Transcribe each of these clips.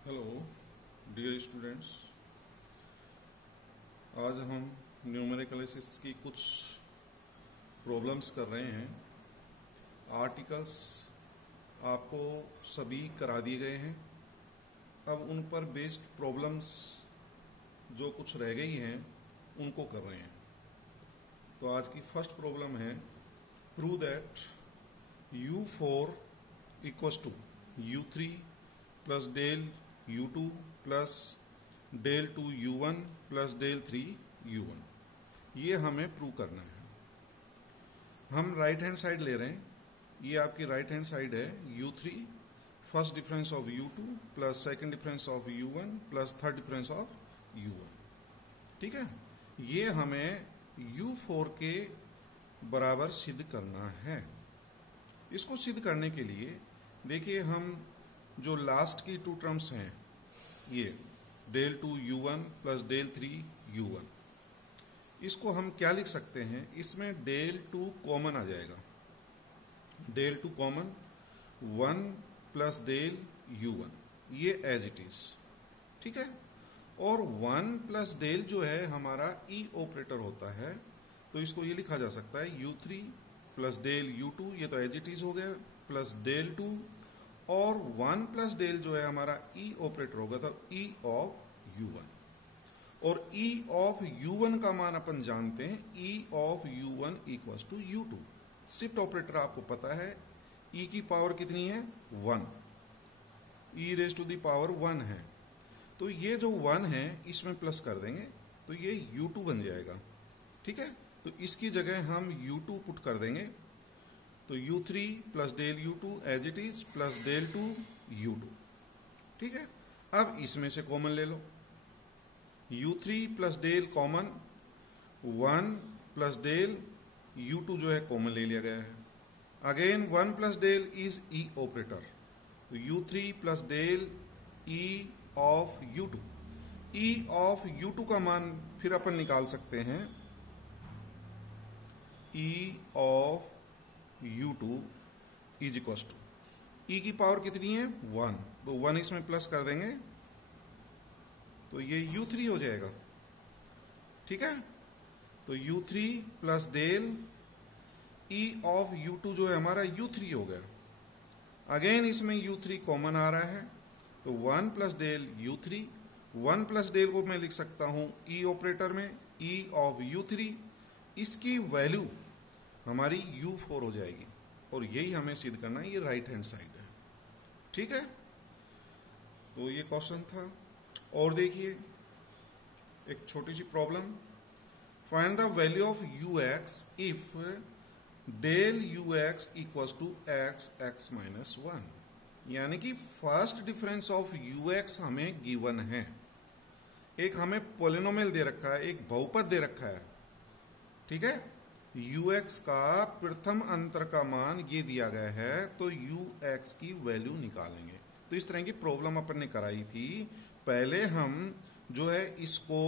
Hello dear students, आज हम numerical की कुछ प्रॉब्लम्स कर रहे हैं। आर्टिकल्स आपको सभी करा दिए गए हैं। अब उन पर बेस्ड प्रॉब्लम्स जो कुछ रह गई हैं उनको कर रहे हैं। तो आज की फर्स्ट प्रॉब्लम है, prove that U4 equals to U3 plus del U2 plus del 2 U1 plus del 3 U1। ये हमें प्रूव करना है। हम राइट हैंड साइड ले रहे हैं। ये आपकी राइट हैंड साइड है U3 first difference of U2 plus second difference of U1 plus third difference of U1। ठीक है, ये हमें U4 के बराबर सिद्ध करना है। इसको सिद्ध करने के लिए देखिए, हम जो लास्ट की टू टर्म्स हैं, ये del 2 U1 plus del 3 U1, इसको हम क्या लिख सकते हैं? इसमें डेल 2 कॉमन आ जाएगा। Del 2 common 1 plus del U1, ये एज इट इज। ठीक है, और 1 प्लस डेल जो है हमारा ई ऑपरेटर होता है, तो इसको ये लिखा जा सकता है U3 प्लस डेल U2, ये तो एज इट इज हो गया, प्लस डेल 2, और 1 प्लस डेल जो है हमारा ई ऑपरेटर होगा, तो ई ऑफ U1। और ई ऑफ U1 का मान अपन जानते हैं, ई of U1 equals to U2। Shift operator आपको पता है, ई की पावर कितनी है? 1, e raise to the power 1 है। तो ये जो 1 है इसमें प्लस कर देंगे तो ये U2 बन जाएगा। ठीक है, तो इसकी जगह हम U2 पुट कर देंगे, तो U3 plus del U2 as it is plus del 2 U2। ठीक है, अब इसमें से कॉमन ले लो। U3 plus del common, 1 plus del U2 जो है कॉमन ले लिया गया है। Again 1 plus del is E operator, तो U3 plus del E of U2। E of U2 का मान फिर अपन निकाल सकते हैं, ई of U2 is equals to, E की पावर कितनी है? 1, तो 1 इसमें प्लस कर देंगे तो ये U3 हो जाएगा। ठीक है, तो U3 plus del E of U2 जो है हमारा U3 हो गया। अगेन इसमें U3 कॉमन आ रहा है, तो 1 plus del U3, 1 plus del को मैं लिख सकता हूं ई ऑपरेटर में, ई ऑफ U3, इसकी वैल्यू हमारी U4 हो जाएगी, और यही हमें सिद्ध करना है। ये राइट हैंड साइड है। ठीक है, तो ये क्वेश्चन था। और देखिए एक छोटी सी problem, find the value of Ux if del Ux equals to x x minus 1। यानी कि फर्स्ट डिफरेंस ऑफ Ux हमें गिवन है। एक हमें पॉलिनोमियल दे रखा है, एक बहुपद दे रखा है। ठीक है, Ux का प्रथम अंतर का मान ये दिया गया है, तो Ux की वैल्यू निकालेंगे। तो इस तरह की प्रॉब्लम अपन ने कराई थी। पहले हम जो है इसको,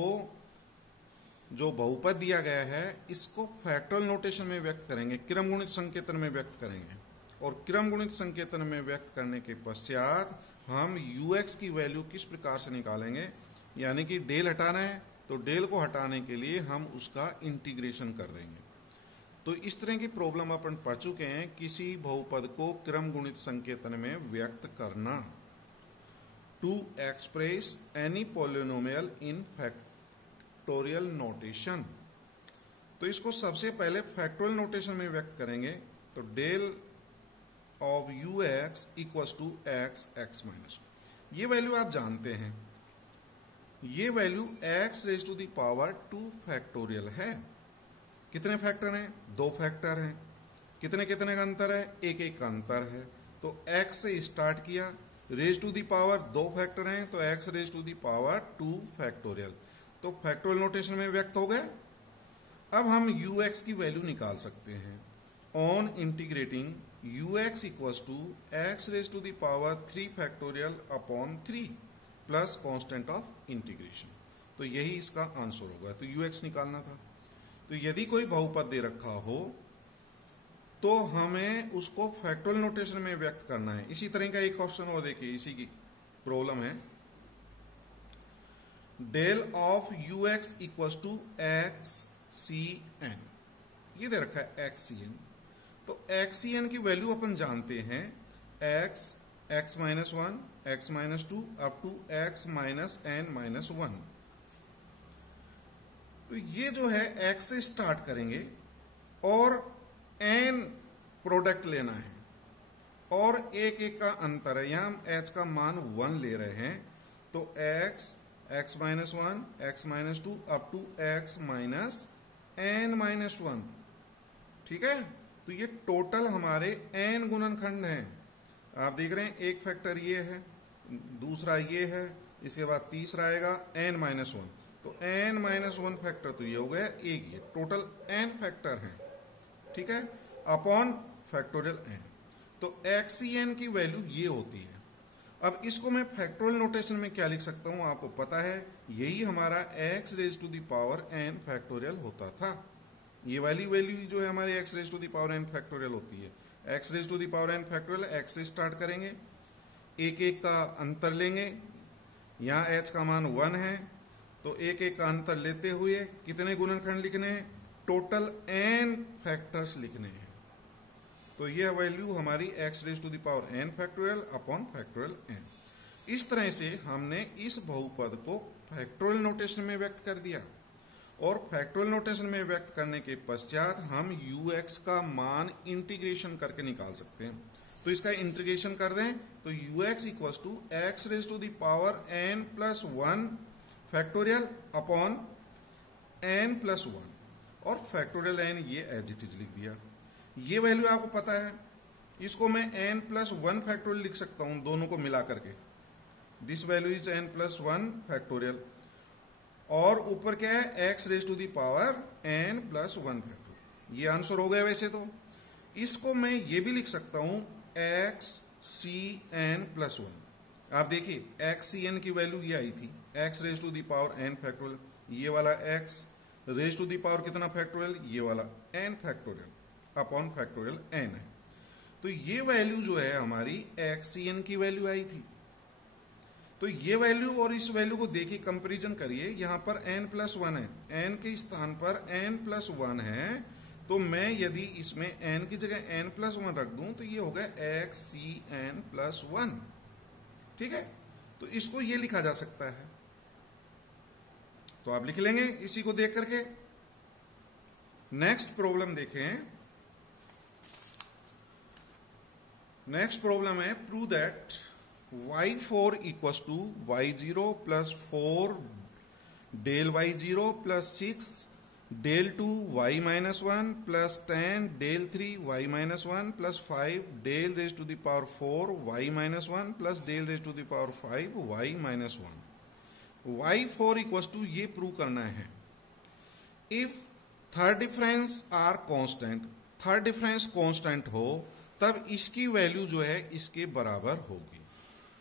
जो बहुपद दिया गया है, इसको फैक्टोरियल नोटेशन में व्यक्त करेंगे, क्रम गुणित संकेतन में व्यक्त करेंगे, और क्रम गुणित संकेतन में व्यक्त करने के पश्चात हम Ux की वैल्यू किस प्रकार से निकालेंगे। यानी कि डेल हटाना है, तो डेल को हटाने के लिए हम उसका इंटीग्रेशन कर देंगे। तो इस तरह की प्रॉब्लम अपन पढ़ चुके हैं, किसी बहुपद को क्रम गुणित संकेतन में व्यक्त करना। To express any polynomial in factorial notation, तो इसको सबसे पहले फैक्टोरियल नोटेशन में व्यक्त करेंगे, तो del of Ux equals to x x minus 2। ये वैल्यू आप जानते हैं, ये value x raise to the power 2 factorial है। कितने फैक्टर हैं? 2 फैक्टर हैं। कितने कितने का अंतर है? 1 1 का अंतर है। तो x से स्टार्ट किया, raise to the power 2 factor हैं, तो x raise to the power 2 factorial, तो फैक्टोरियल नोटेशन में व्यक्त हो गए। अब हम Ux की वैल्यू निकाल सकते हैं on integrating Ux equals to x raise to the power 3 factorial upon 3 plus constant of integration. तो यही इसका आंसर होगा। तो Ux निकालना था। तो यदि कोई बहुपद दे रखा हो तो हमें उसको फैक्टोरियल नोटेशन में व्यक्त करना है। इसी तरह का एक क्वेश्चन और देखिए, इसी की प्रॉब्लम है। Del of u x equal to x c n, ये दे रखा है एक्स सी एन। तो एक्स सी एन की वैल्यू अपन जानते हैं x, x minus one, x minus two up to x minus n minus one. तो ये जो है एक्स से स्टार्ट करेंगे और एन प्रोडक्ट लेना है और एक एक का अंतर है। यहां हम एच का मान 1 ले रहे हैं, तो x, x minus one, x minus two up to x minus n minus one. ठीक है, तो ये टोटल हमारे एन गुणनखंड हैं। आप देख रहे हैं एक फैक्टर ये है, दूसरा ये है, इसके बाद तीसरा आएगा एन माइनस वन। तो एन माइनस वन फैक्टर तो ये हो गया एक, ये टोटल एन फैक्टर है। ठीक है, अपॉन फैक्टोरियल एन। तो एक्स सी एन की वैल्यू ये होती है। अब इसको मैं फैक्टोरियल नोटेशन में क्या लिख सकता हूं, आपको पता है यही हमारा x raise to the power n factorial होता था। ये वाली वैल्यू जो है हमारी x raise to the power n factorial होती है। X raise to the power n factorial, x से स्टार्ट करेंगे, एक एक का अंतर लेंगे। यहाँ एच का मान 1 है, तो एक एक का अंतर लेते हुए कितने गुणनखंड लिखने हैं, टोटल एन फैक्टर्स लिखने हैं। तो यह वैल्यू हमारी x raise to the power n factorial upon factorial n. इस तरह से हमने इस बहुपद को फैक्टोरियल नोटेशन में व्यक्त कर दिया और फैक्टोरियल नोटेशन में व्यक्त करने के पश्चात हम ux का मान इंटीग्रेशन करके निकाल सकते हैं। तो इसका इंटीग्रेशन कर दें तो ux equal to x raise to the power n plus one factorial upon n plus one, और फैक्टोरियल n ये एज इट इज लिख दिया। ये वैल्यू आपको पता है, इसको मैं n प्लस वन फैक्टोरियल लिख सकता हूं दोनों को मिला करके। This value is n plus one factorial, और ऊपर क्या है x raise to the power n plus one factorial. ये आंसर हो गया। वैसे तो इसको मैं ये भी लिख सकता हूं x c n plus one. आप देखिए एक्स सी एन की वैल्यू ये आई थी x raise to the power n factorial, ये वाला x raise to the power कितना फैक्टोरियल, ये वाला n factorial upon factorial n है। तो ये वैल्यू जो है हमारी एक्स सी एन की वैल्यू आई थी। तो ये वैल्यू और इस वैल्यू को देखिए, कंपैरिजन करिए। यहां पर n प्लस वन है, n के स्थान पर n प्लस वन है, तो मैं यदि इसमें n की जगह n प्लस वन रख दूं तो ये हो गया x c n plus one. ठीक है, तो इसको ये लिखा जा सकता है। तो आप लिख लेंगे इसी को देख करके। नेक्स्ट प्रॉब्लम देखें। नेक्स्ट प्रॉब्लम है prove that y4 equal to y0 plus 4 del y0 plus 6 del 2 y minus one plus 10 del 3 y minus one plus 5 del raise to the power 4 y minus one plus del raise to the power 5 y minus one. y4 equal to ये prove करना है। If third difference are constant, third difference constant हो तब इसकी value जो है इसके बराबर होगी।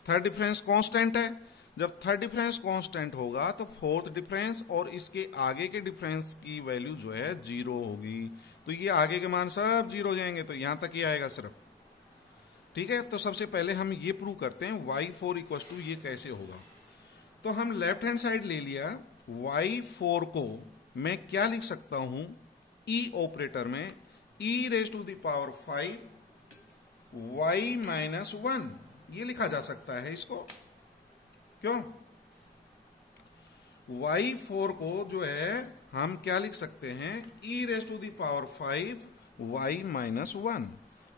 थर्ड डिफरेंस कांस्टेंट है, जब थर्ड डिफरेंस कांस्टेंट होगा तो फोर्थ डिफरेंस और इसके आगे के डिफरेंस की वैल्यू जो है 0 होगी। तो ये आगे के मान सब 0 हो जाएंगे, तो यहां तक ही आएगा सिर्फ। ठीक है, तो सबसे पहले हम ये प्रूव करते हैं y4 इक्वल टू ये कैसे होगा। तो हम लेफ्ट हैंड साइड ले लिया, y4 को मैं क्या लिख सकता हूं e ऑपरेटर में, e raise to the power 5 y minus one, ये लिखा जा सकता है इसको। क्यों, y4 को जो है हम क्या लिख सकते हैं e raise to the power 5 y minus one.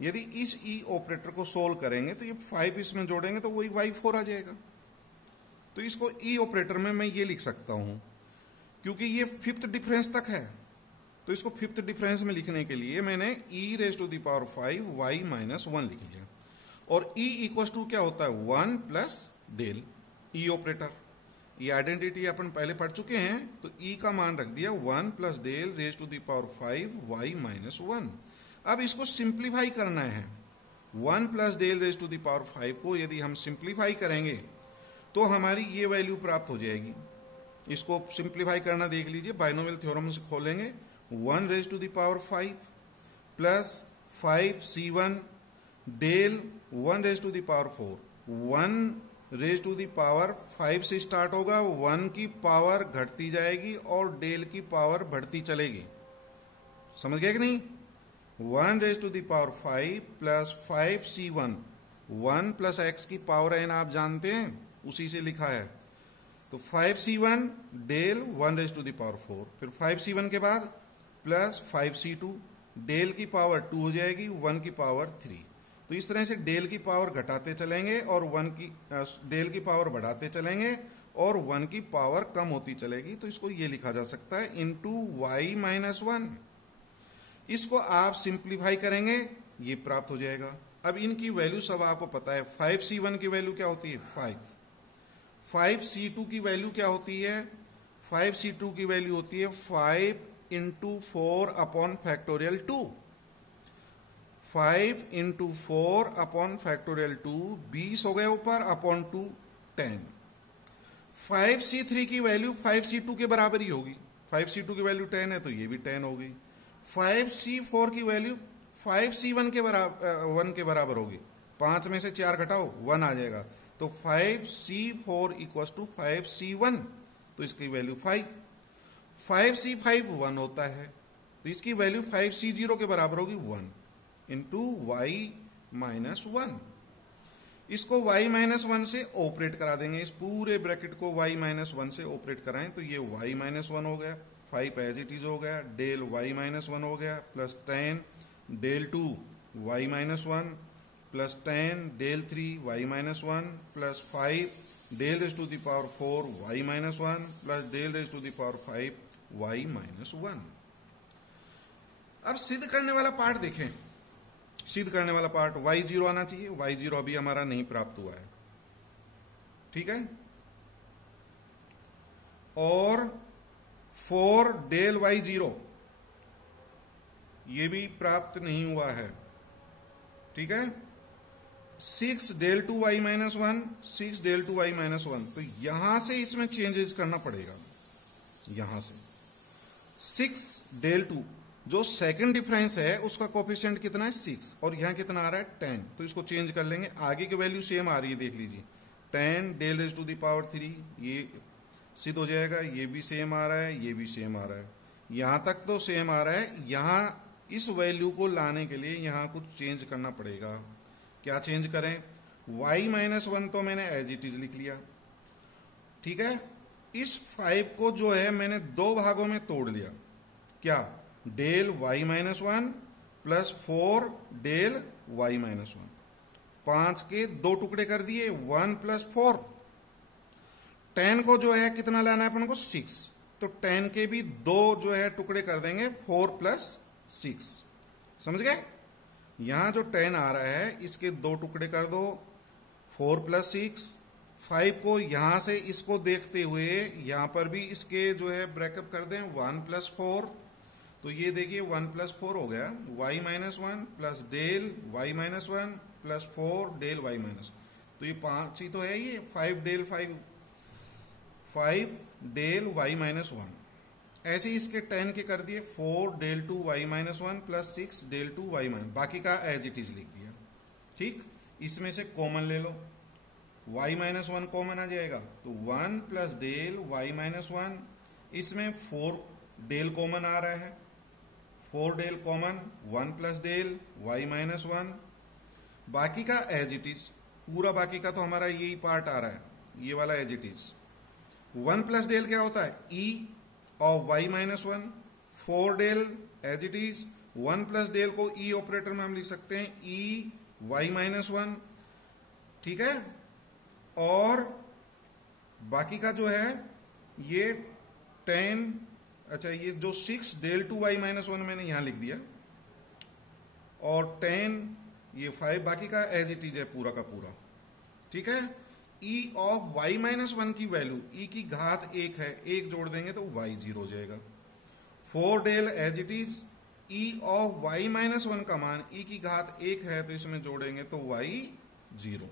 यदि इस e ऑपरेटर को सोल्व करेंगे तो ये 5 इसमें जोड़ेंगे तो वही y4 आ जाएगा। तो इसको e ऑपरेटर में मैं ये लिख सकता हूं, क्योंकि ये फिफ्थ डिफरेंस तक है, तो इसको फिफ्थ डिफरेंस में लिखने के लिए मैंने e raise to the power 5 y minus one लिख लिया। और e इक्वल टू क्या होता है 1 प्लस डेल e ऑपरेटर। ये आइडेंटिटी अपन पहले पढ़ चुके हैं, तो e का मान रख दिया 1 plus del raise to the power 5 y minus one. अब इसको सिंप्लीफाई करना है। 1 plus del raise to the power 5 को यदि हम सिंप्लीफाई करेंगे तो हमारी ये वैल्यू प्राप्त हो जाएगी। इसको सिंप्लीफाई करना देख लीजिए, बाइनोमियल थ्योरम से खोलेंगे। 1 raise to the power 5 plus 5c1 del 1 raise to the power 4, 1 raise to the power 5 से स्टार्ट होगा, 1 की पावर घटती जाएगी और डेल की पावर बढ़ती चलेगी। समझ गए कि नहीं? 1 raise to the power 5 plus 5c1, 1 plus x की पावर n आप जानते हैं, उसी से लिखा है। तो 5c1 del 1 raise to the power 4, फिर 5c1 के बाद प्लस 5c2, डेल की पावर 2 हो जाएगी, 1 की पावर 3। तो इस तरह से डेल की पावर घटाते चलेंगे और डेल की पावर बढ़ाते चलेंगे और 1 की पावर कम होती चलेगी। तो इसको ये लिखा जा सकता है इंटू वाई माइनस 1। इसको आप सिंप्लीफाई करेंगे, ये प्राप्त हो जाएगा। अब इनकी वैल्यू सब आपको पता है। 5c1 की वैल्यू क्या होती है? 5। 5c2 की वैल्यू क्या होती है? 5c2 की वैल्यू होती है 5 into 4 upon factorial 2। 5 into 4 upon factorial 2, 20 हो गए ऊपर, अपॉन 2 10। 5c3 की वैल्यू 5c2 के बराबर ही होगी। 5c2 की वैल्यू 10 है तो ये भी 10 होगी। 5c4 की वैल्यू 5c1 के बराबर 1 के बराबर होगी। 5 में से 4 घटाओ 1 आ जाएगा। तो 5c4 इक्वल टू 5c1, तो इसकी वैल्यू 5। 5c5 1 होता है, तो इसकी वैल्यू 5c0 के बराबर होगी 1 इंटू वाई माइनस 1। इसको y माइनस 1 से ऑपरेट करा देंगे, इस पूरे ब्रैकेट को y माइनस 1 से ऑपरेट कराएं तो ये y माइनस 1 हो गया, 5 एज इट इज हो गया, डेल y माइनस 1 हो गया, plus 10 del 2 y minus 1 plus 10 del 3 y minus 1 plus 5 del raise to the power 4 y minus 1 plus del raise to the power 5 y minus 1। अब सिद्ध करने वाला पार्ट देखें। सिद्ध करने वाला पार्ट y0 आना चाहिए, y0 अभी हमारा नहीं प्राप्त हुआ है, ठीक है। और 4 डेल y0 ये भी प्राप्त नहीं हुआ है, ठीक है। 6 del two y minus 1, 6 del two y minus 1, तो यहां से इसमें चेंजेस करना पड़ेगा। यहां से 6 डेल टू, जो सेकंड डिफरेंस है उसका कोफिशिएंट कितना है 6, और यहां कितना आ रहा है 10, तो इसको चेंज कर लेंगे। आगे की वैल्यू सेम आ रही है, देख लीजिए 10 del raise to the power 3, ये सिद्ध हो जाएगा। ये भी सेम आ रहा है, ये भी सेम आ रहा है, यहां तक तो सेम आ रहा है। यहां इस वैल्यू को लाने के लिए यहां कुछ चेंज करना पड़ेगा। क्या चेंज करें? y माइनस 1 तो मैंने एज इट इज लिख लिया, ठीक है। इस 5 को जो है मैंने 2 भागों में तोड़ लिया। क्या? Del y minus 1 plus 4 del y minus 1, 5 के 2 टुकड़े कर दिए, 1 प्लस 4। 10 को जो है कितना लाना है अपन को 6, तो 10 के भी 2 जो है टुकड़े कर देंगे, 4 प्लस 6। समझ गए? यहां जो 10 आ रहा है इसके 2 टुकड़े कर दो, 4 प्लस 6। 5 को यहां से इसको देखते हुए यहां पर भी इसके जो है ब्रेकअप कर दें, 1 प्लस 4, तो ये देखिए 1 प्लस 4 हो गया, y minus 1 plus del y minus 1 plus 4 del y minus, तो ये 5 ही तो है, ये 5 डेल 5 डेल y माइनस 1। ऐसे ही इसके 10 के कर दिए, 4 del 2 y minus 1 plus 6 del 2 y minus, बाकी का एज इट इज लिख दिया, ठीक। इसमें से कॉमन ले लो, y माइनस 1 कॉमन आ जाएगा, तो 1 प्लस डेल y माइनस 1, इसमें 4 डेल कॉमन आ रहा है, 4 del common, 1 plus del y minus 1, बाकी का एज इट इज, पूरा बाकी का तो हमारा यही पार्ट आ रहा है, ये वाला as it is. 1 plus del क्या होता है? e of y minus 1, 4 del as it is, 1 plus del को e ऑपरेटर में हम लिख सकते हैं e y माइनस 1, ठीक है। और बाकी का जो है ये 10, अच्छा ये जो 6 डेल टू y माइनस 1 मैंने यहां लिख दिया, और 10 ये 5, बाकी का एज इट इज है पूरा का पूरा, ठीक है। e ऑफ y माइनस 1 की वैल्यू e की घात 1 है, 1 जोड़ देंगे तो y0 हो जाएगा। 4 del as it is, e of y minus 1 का मान e की घात 1 है, तो इसमें जोड़ेंगे तो y0,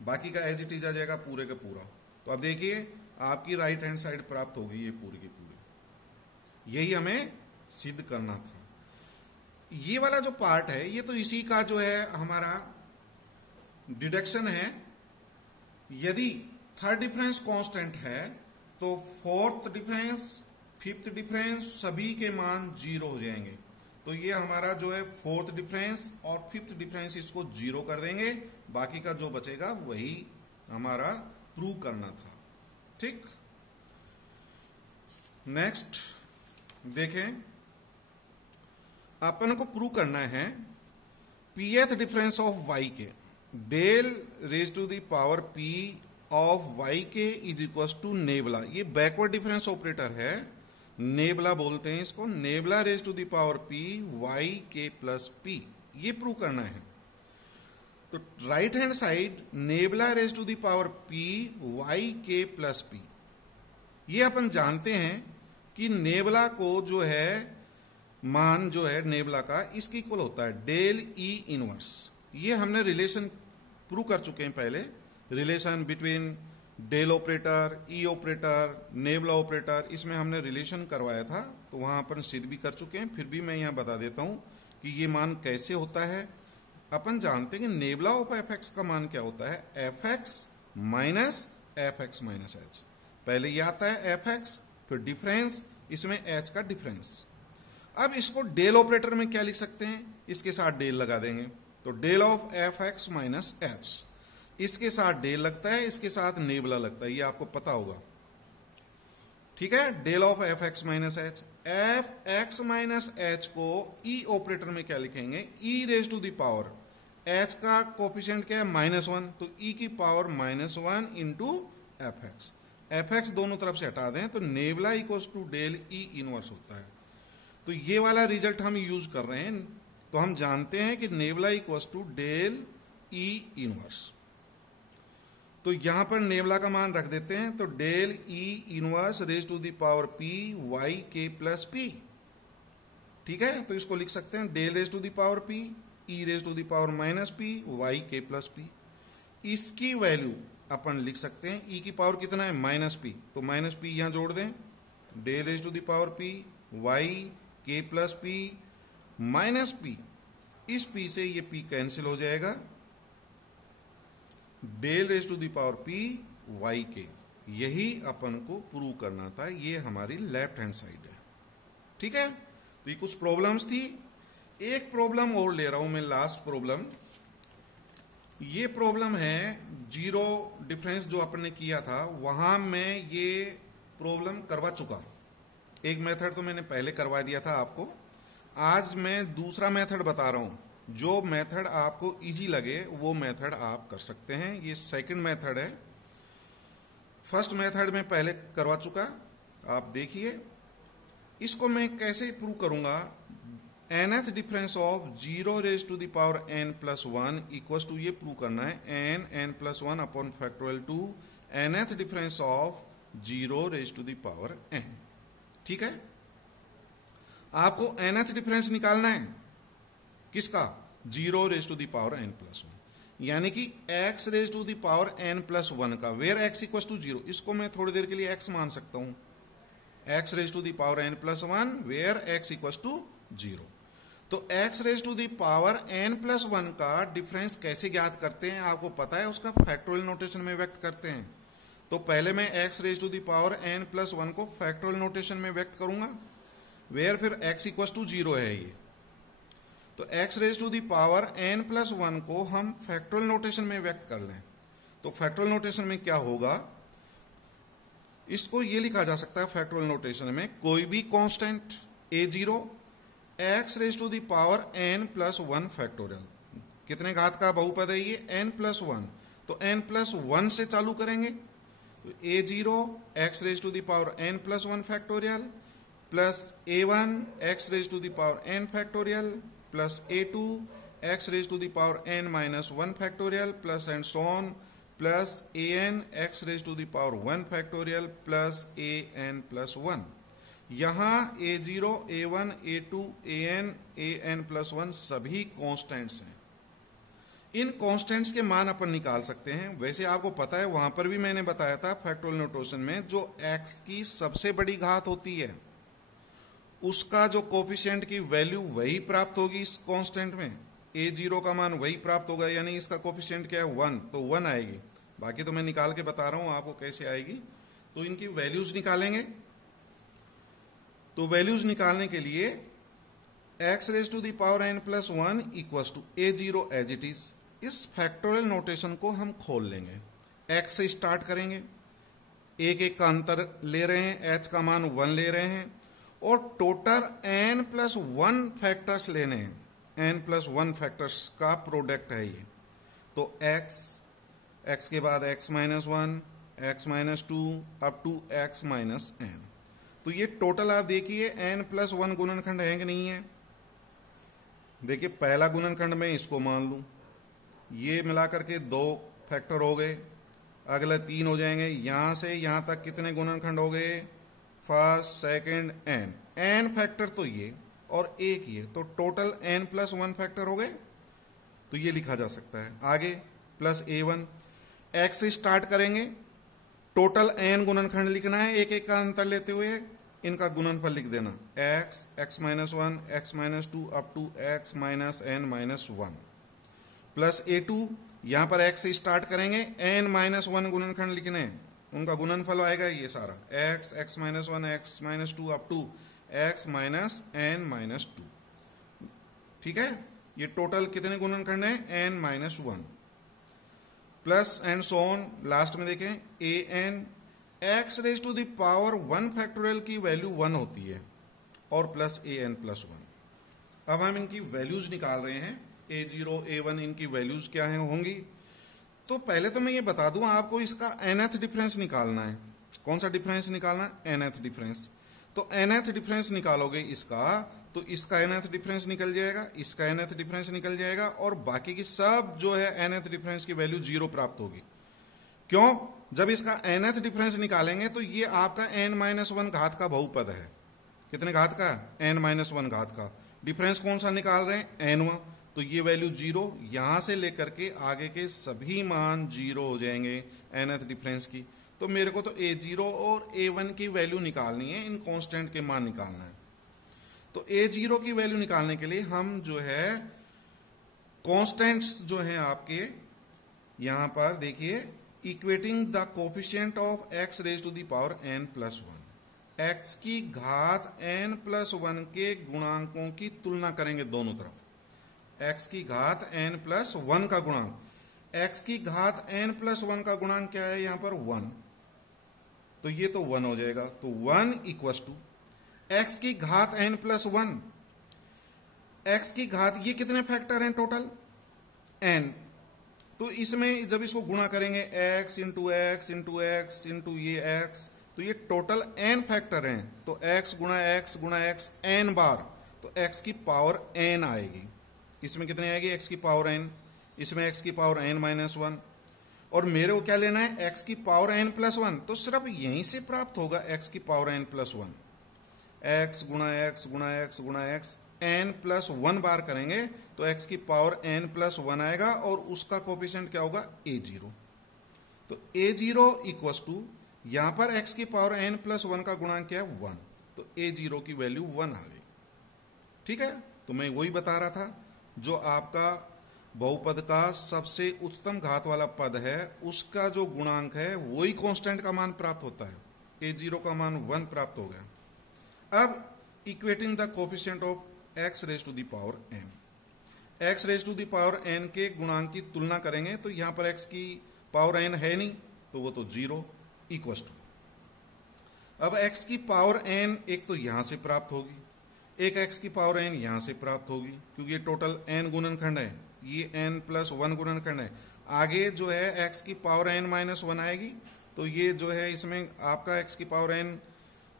बाकी का एज इट इज आ जाएगा पूरे का पूरा। तो अब देखिए आपकी राइट हैंड साइड प्राप्त होगी, ये पूरी की पूरी। यही हमें सिद्ध करना था। ये वाला जो पार्ट है ये तो इसी का जो है हमारा डिडक्शन है, यदि थर्ड डिफरेंस कांस्टेंट है तो फोर्थ डिफरेंस, फिफ्थ डिफरेंस सभी के मान 0 हो जाएंगे। तो ये हमारा जो है फोर्थ डिफरेंस और फिफ्थ डिफरेंस, इसको 0 कर देंगे, बाकी का जो बचेगा वही हमारा प्रूव करना था। ठीक, नेक्स्ट देखें, अपन को प्रूव करना है pth डिफरेंस ऑफ y के, del raise to the power p of y के इज इक्वल टू नेबला। ये बैकवर्ड डिफरेंस ऑपरेटर है, नेबला बोलते हैं इसको, nabla raise to the power p y के प्लस p, ये प्रूव करना है। तो right hand side nabla raise to the power p y के प्लस p, ये अपन जानते हैं कि नेबला को जो है मान जो है नेबला का इसके इक्वल होता है डेल ई इनवर्स। ये हमने रिलेशन प्रूव कर चुके हैं पहले, रिलेशन बिटवीन डेल ऑपरेटर, ई ऑपरेटर, नेबला ऑपरेटर, इसमें हमने रिलेशन करवाया था, तो वहां अपन सिद्ध भी कर चुके हैं। फिर भी मैं यहां बता देता हूं कि ये मान कैसे होता है। अपन जानते हैं कि नेबला ऑफ एफ एक्स का मान क्या होता है, F x minus F x minus H. पहले ये आता है एफ एक्स, फिर डिफरेंस, इसमें एच का डिफरेंस। अब इसको डेल ऑपरेटर में क्या लिख सकते हैं, इसके साथ डेल लगा देंगे, तो del of F x minus h, इसके साथ डेल लगता है, इसके साथ नेबला लगता है, ये आपको पता होगा। ठीक है, del of F x minus H, F x minus H को ई ऑपरेटर में क्या लिखेंगे, E raise to the power, H का कोफिशिएंट क्या है -1, तो ई की power -1 into F X. F X दोनों तरफ से हटा दें तो nabla equals to del E inverse होता है। तो ये वाला रिजल्ट हम यूज कर रहे हैं, तो हम जानते हैं कि nabla equals to del E inverse. तो यहां पर नेबला का मान रख देते हैं, तो del E inverse raise to the power p y के प्लस p। ठीक है, तो इसको लिख सकते हैं del raise to the power p e raise to the power minus p y के प्लस p। इसकी वैल्यू अपन लिख सकते हैं, e की पावर कितना है -p, तो -p यहां जोड़ दें, del raise to the power p y के प्लस p माइनस p, इस p से ये p कैंसिल हो जाएगा, del raise to the power p y के। यही अपन को प्रूव करना था, ये हमारी लेफ्ट हैंड साइड है। ठीक है, तो ये कुछ प्रॉब्लम्स थी। एक प्रॉब्लम और ले रहा हूं मैं, लास्ट प्रॉब्लम। ये प्रॉब्लम है जीरो डिफरेंस जो अपन ने किया था, वहां मैं ये प्रॉब्लम करवा चुका। एक मेथड तो मैंने पहले करवा दिया था आपको, आज मैं दूसरा मेथड बता रहा हूं। जो मेथड आपको इजी लगे वो मेथड आप कर सकते हैं। ये सेकंड मेथड है, फर्स्ट मेथड में पहले करवा चुका, आप देखिए। इसको मैं कैसे प्रूव करूंगा, nth difference of 0 raise to the power n plus 1 equals to, ये प्रूव करना है n plus 1 upon factorial two nth difference of 0 raise to the power n। ठीक है, आपको nth डिफरेंस निकालना है, किसका, 0 raise to the power n plus 1, यानी कि x raise to the power n plus 1 का, वेयर x इक्वल्स टू 0, इसको मैं थोड़ी देर के लिए x मान सकता हूं, x raise to the power n plus 1 where x equals to 0। तो x raise to the power n plus 1 का डिफरेंस कैसे ज्ञात करते हैं, आपको पता है, उसका फैक्टोरियल नोटेशन में व्यक्त करते हैं। तो पहले मैं x raise to the power n plus 1 को फैक्टोरियल नोटेशन में व्यक्त करूंगा, वेयर फिर x इक्वल्स टू 0 है ये। तो x raise to the power n plus 1 को हम फैक्टोरियल नोटेशन में व्यक्त कर लें, तो फैक्टोरियल नोटेशन में क्या होगा, इसको ये लिखा जा सकता है फैक्टोरियल नोटेशन में, कोई भी constant a0 x raise to the power n plus 1 factorial, कितने घात का बहुपद है ये, n प्लस 1, तो n प्लस 1 से चालू करेंगे, तो a0 x raise to the power n plus 1 factorial plus a1 x raise to the power n factorial plus a2 x raise to the power n minus 1 factorial plus and so on plus an x raise to the power 1 factorial plus an plus 1। यहां a0, a1, a2, an plus 1 सभी constants हैं। इन constants के मान अपन निकाल सकते हैं। वैसे आपको पता है, वहां पर भी मैंने बताया था फैक्टोरियल नोटेशन में, जो x की सबसे बड़ी घात होती है उसका जो कोफिशिएंट की वैल्यू वही प्राप्त होगी इस कांस्टेंट में, a0 का मान वही प्राप्त होगा, यानी इसका कोफिशिएंट क्या है 1, तो 1 आएगी। बाकी तो मैं निकाल के बता रहा हूं आपको कैसे आएगी। तो इनकी वैल्यूज निकालेंगे। तो वैल्यूज निकालने के लिए x raise to the power n plus 1 equal to a0 as it is. इस फैक्टोरियल नोटेशन को हम खोल लेंगे। x से स्टार्ट करेंगे, एक एक का अंतर ले रहे हैं, h का मान 1 ले रहे हैं और टोटल n प्लस 1 फैक्टर्स लेने हैं। n प्लस 1 फैक्टर्स का प्रोडक्ट है ये। तो x के बाद x minus 1, x minus 2 up to x minus n। तो ये टोटल आप देखिए n प्लस 1 गुणनखंड है कि नहीं है। देखिए पहला गुणनखंड में इसको मान लूं, ये मिलाकर के 2 फैक्टर हो गए, अगला 3 हो जाएंगे। यहां से यहां तक कितने गुणनखंड हो गए, फर्स्ट सेकंड n फैक्टर तो ये और एक ये, तो टोटल n प्लस 1 फैक्टर हो गए। तो ये लिखा जा सकता है। आगे प्लस a1, x से स्टार्ट करेंगे, टोटल n गुणनखंड लिखना है, एक एक का अंतर लेते हुए इनका गुणनफल लिख देना, x minus 1, x minus 2 up to x minus n minus 1 plus a2। यहां पर x से स्टार्ट करेंगे, n माइनस 1 गुणनखंड लिखने हैं, उनका गुणनफल आएगा ये सारा x minus 1, x minus 2 up to x minus n minus 2। ठीक है, ये टोटल कितने गुणनखंड हैं, n minus 1 plus and so on. Last में देखें an x raise to the power 1 factorial की वैल्यू 1 होती है और प्लस an प्लस 1। अब हम इनकी वैल्यूज निकाल रहे हैं, a0 a1 इनकी वैल्यूज क्या है होंगी। तो पहले तो मैं ये बता दूं आपको, इसका nth डिफरेंस निकालना है। कौन सा डिफरेंस निकालना, nth डिफरेंस। तो nth डिफरेंस निकालोगे इसका, तो इसका nth डिफरेंस निकल जाएगा, इसका nth डिफरेंस निकल जाएगा और बाकी की सब जो है nth डिफरेंस की वैल्यू 0 प्राप्त होगी। क्यों, जब इसका nth डिफरेंस निकालेंगे तो ये आपका n माइनस 1 घात का बहुपद है। कितने घात का, n माइनस 1 घात का। डिफरेंस कौन सा निकाल रहे हैं, n1, तो ये वैल्यू 0, यहां से लेकर के आगे के सभी मान 0 हो जाएंगे nth डिफरेंस की। तो मेरे को तो a0 और a1 की वैल्यू निकालनी है, इन कांस्टेंट के मान निकालना है। तो a0 की वैल्यू निकालने के लिए हम जो है कांस्टेंट्स जो हैं आपके यहां पर देखिए, equating the coefficient of x raise to the power n plus 1, x की घात n प्लस 1 के गुणांकों की तुलना करेंगे दोनों तरफ। x की घात n प्लस 1 का गुणांक, x की घात n प्लस 1 का गुणांक क्या है यहां पर 1, तो ये तो 1 हो जाएगा। तो 1 इक्वस टू x की घात n प्लस 1, x की घात, ये कितने फैक्टर हैं टोटल, n। तो इसमें जब इसको गुणा करेंगे x into x into x into ये x, तो ये टोटल n फैक्टर हैं। तो x गुणा x n बार, तो x की पावर n आएगी। इसमें कितने आएगी, x की पावर n, इसमें x की पावर n माइनस 1। और मेरे को क्या लेना है, x की पावर n प्लस 1, तो सिर्फ यहीं से प्राप्त होगा x की पावर n प्लस 1। x गुणा x गुणा x गुणा x n प्लस 1 बार करेंगे तो x की पावर n प्लस 1 आएगा और उसका कोफिशिएंट क्या होगा, a0। तो a0 इक्वस टू, यहां पर x की पावर n प्लस 1 का गुणांक क्या है, 1, तो a0 की वैल्यू 1 आ गई। ठीक है, तो मैं वही बता रहा था, जो आपका बहुपद का सबसे उच्चतम घात वाला पद है उसका जो गुणांक है वही कांस्टेंट का मान प्राप्त होता है। a0 का मान 1 प्राप्त हो गया। अब equating the coefficient of x raise to the power n, x raise to the power n के गुणांक की तुलना करेंगे तो यहां पर x की पावर n है नहीं, तो वो तो 0 इक्वस टू। अब x की पावर n एक तो यहां से प्राप्त होगी, एक x की पावर n यहां से प्राप्त होगी, क्योंकि ये टोटल n गुणनखंड है, ये n प्लस 1 गुणनखंड है। आगे जो है x की पावर n माइनस 1 आएगी, तो ये जो है इसमें आपका x की पावर n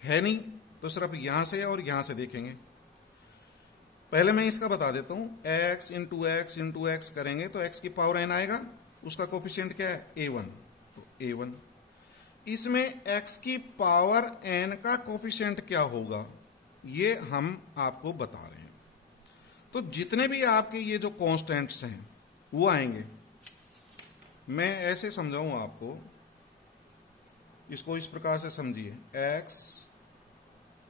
है नहीं, तो सिर्फ यहां से और यहां से देखेंगे। पहले मैं इसका बता देता हूं, x इंटू एक्स करेंगे तो x की पावर n आएगा, उसका कोफिशिएंट क्या है, a1, तो a1। इसमें x की पावर n का कोफिशिएंट क्या होगा ये हम आपको बता रहे हैं। तो जितने भी आपके ये जो कांस्टेंट्स हैं वो आएंगे, मैं ऐसे समझाऊं आपको, इसको इस प्रकार से समझिए,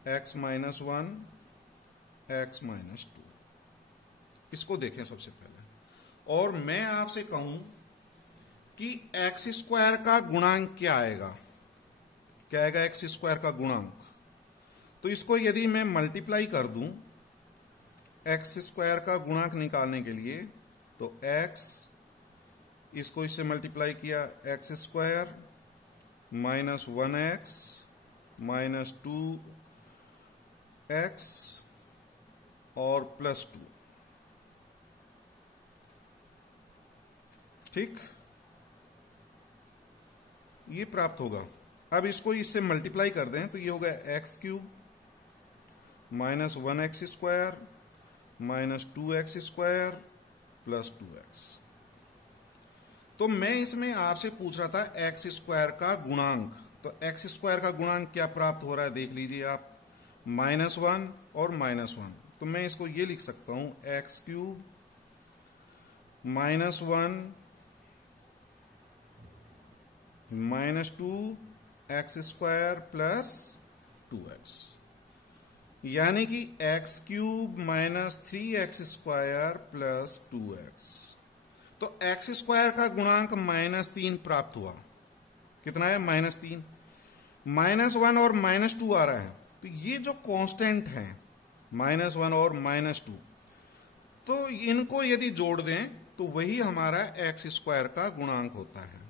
x माइनस 1 x माइनस 2, इसको देखें सबसे पहले। और मैं आपसे कहूं कि एक्स स्क्वायर का गुणांक क्या आएगा, क्या आएगा एक्स स्क्वायर का गुणांक। तो इसको यदि मैं मल्टीप्लाई कर दूं एक्स स्क्वायर का गुणांक निकालने के लिए, तो एक्स, इसको इससे मल्टीप्लाई किया, x square minus 1x minus 2x और प्लस 2, ठीक, ये प्राप्त होगा। अब इसको इससे मल्टीप्लाई कर दें तो ये होगा x cube minus 1x square minus 2x square plus 2x। तो मैं इसमें आपसे पूछ रहा था एक्स स्क्वायर का गुणांक, तो एक्स स्क्वायर का गुणांक क्या प्राप्त हो रहा है देख लीजिए आप, -1 और -1। तो मैं इसको ये लिख सकता हूं x cube -1 minus 2x square plus 2x, यानी कि x cube minus 3x square plus 2x। तो एक्स स्क्वायर का गुणांक -3 प्राप्त हुआ। कितना है? -3। -1 और -2 आ रहा है, तो ये जो कांस्टेंट है -1 और -2, तो इनको यदि जोड़ दें तो वही हमारा एक्स स्क्वायर का गुणांक होता है।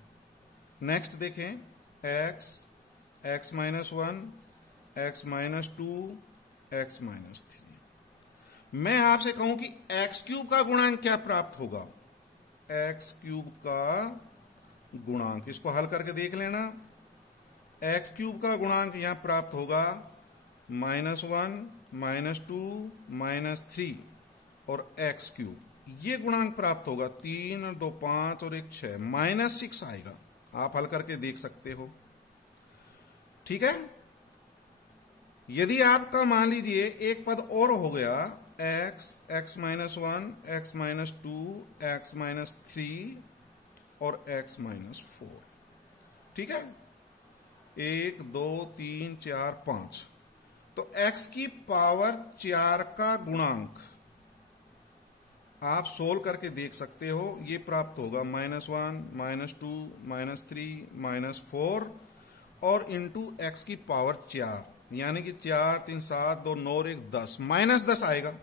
नेक्स्ट देखें, x minus 1, x minus 2, x minus 3। मैं आपसे कहूं कि x क्यूब का गुणांक क्या प्राप्त होगा, x क्यूब का गुणांक, इसको हल करके देख लेना। x क्यूब का गुणांक यहां प्राप्त होगा -1 -2 -3 और x क्यूब, ये गुणांक प्राप्त होगा 3 2 5 और 1 6, -6 आएगा। आप हल करके देख सकते हो, ठीक है। यदि आपका मान लीजिए एक पद और हो गया, x minus 1, x minus 2, x minus 3 और x माइनस 4, ठीक है, 1 2 3 4 5। तो x की पावर 4 का गुणांक आप सोल्व करके देख सकते हो, ये प्राप्त होगा -1 -2 -3 -4 और इंटू x की पावर 4, यानी कि 4 3 7 2 9 1 10, -10 आएगा।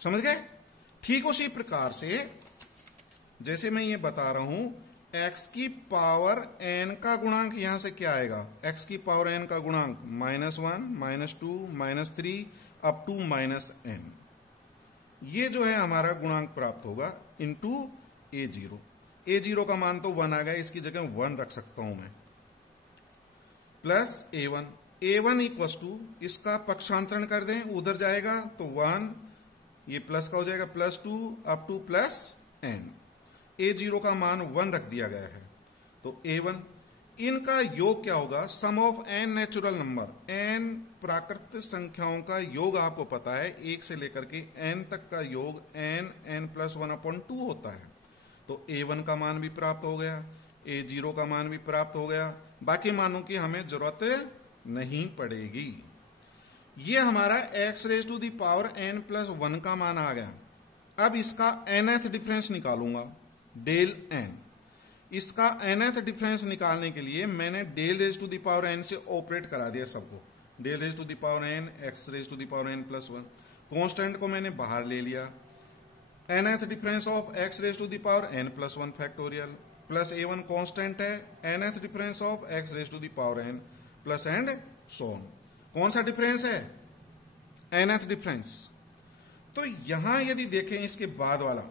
समझ गए? ठीक उसी प्रकार से जैसे मैं ये बता रहा हूं, x की पावर n का गुणांक यहां से क्या आएगा, x की पावर n का गुणांक -1 -2 -3 अप टू -n, ये जो है हमारा गुणांक प्राप्त होगा इंटू a0। a0 का मान तो 1 आ गया, इसकी जगह 1 रख सकता हूं मैं, प्लस a1 इक्वस टू, इसका पक्षांतरण कर दें, उधर जाएगा तो 1, ये प्लस का हो जाएगा +2 up two plus n। a0 का मान 1 रख दिया गया है, तो a1, इनका योग क्या होगा, sum of n natural number, n प्राकृत संख्याओं का योग आपको पता है, 1 से लेकर के n तक का योग n प्लस 1/2 होता है। तो a1 का मान भी प्राप्त हो गया, a0 का मान भी प्राप्त हो गया, बाकी मानों की हमें जरूरत नहीं पड़ेगी। ये हमारा x⁻n प्लस 1 का मान आ गया। अब इसका nth डिफरेंस निकालूंगा, डेल n। इसका nth डिफरेंस निकालने के लिए मैंने del⁻n से ऑपरेट करा दिया सबको, del⁻n x⁻n प्लस 1, कॉन्स्टेंट को मैंने बाहर ले लिया, nth difference of x⁻n plus 1 factorial plus a1 constant है, nth difference of x⁻n plus and so on. कौन सा डिफरेंस है, nth डिफरेंस। तो यहां यदि देखें इसके बाद वाला,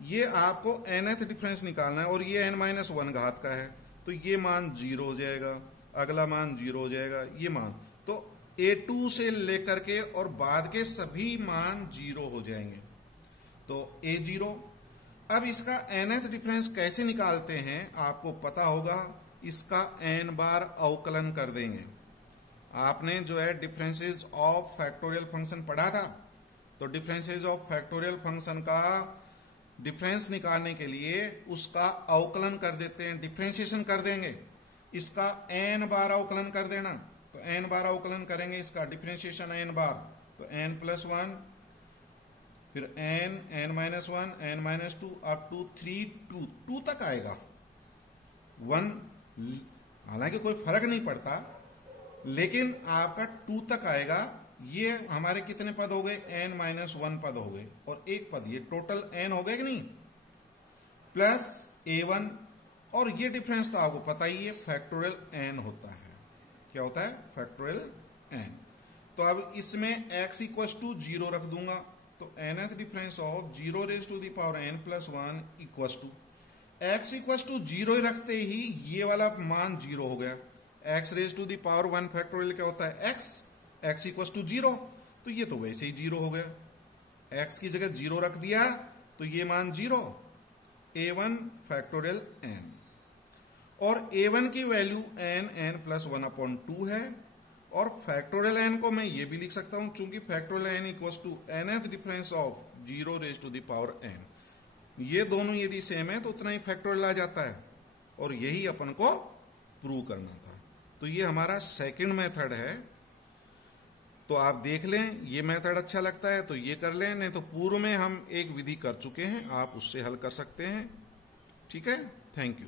ये आपको nth डिफरेंस निकालना है और ये n-1 घात का है, तो ये मान 0 हो जाएगा, अगला मान 0 हो जाएगा, ये मान, तो a2 से लेकर के और बाद के सभी मान 0 हो जाएंगे, तो a0। अब इसका nth डिफरेंस कैसे निकालते हैं आपको पता होगा, इसका n बार अवकलन कर देंगे। आपने जो है डिफरेंसेस ऑफ फैक्टोरियल फंक्शन पढ़ा था, तो डिफरेंसेस ऑफ फैक्टोरियल फंक्शन का डिफरेंस निकालने के लिए उसका अवकलन कर देते हैं, डिफरेंशिएशन कर देंगे, इसका n बार अवकलन कर देना, तो n बार अवकलन करेंगे इसका डिफरेंशिएशन n बार, तो n प्लस 1 फिर n, n-1, n-2 up to 3, 2 तक आएगा। 1 हालांकि कोई फर्क नहीं पड़ता, लेकिन आपका 2 तक आएगा। ये हमारे कितने पद हो गए? n-1 पद हो गए, और एक पद, ये टोटल n हो गए कि नहीं, प्लस a1, और ये डिफरेंस तो आपको पता ही है, फैक्टोरियल n होता है। क्या होता है? Factorial n। तो अब इसमें x इक्वस टू 0 रख दूंगा, तो nth difference of 0 raise to the power n plus 1 equals to x equals to 0 रखते ही ये वाला मान 0 हो गया। x raise to the power 1 factorial क्या होता है? x इक्वस टू 0, तो ये तो वैसे ही 0 हो गया। x की जगह 0 रख दिया तो ये मान 0, a1 फैक्टोरियल n, और a1 की वैल्यू n प्लस 1/2 है, और फैक्टोरियल n को मैं ये भी लिख सकता हूं, चूंकि factorial n equals to nth difference of 0 raise to the power n। ये दोनों यदि सेम है तो उतना ही फैक्टोरियल आ जाता है, और यही अपन को प्रूव करना था। तो ये हमारा सेकंड मेथड है। तो आप देख लें, ये मेथड अच्छा लगता है तो ये कर लें, नहीं तो पूर्व में हम एक विधि कर चुके हैं, आप उससे हल कर सकते हैं। ठीक है, थैंक यू।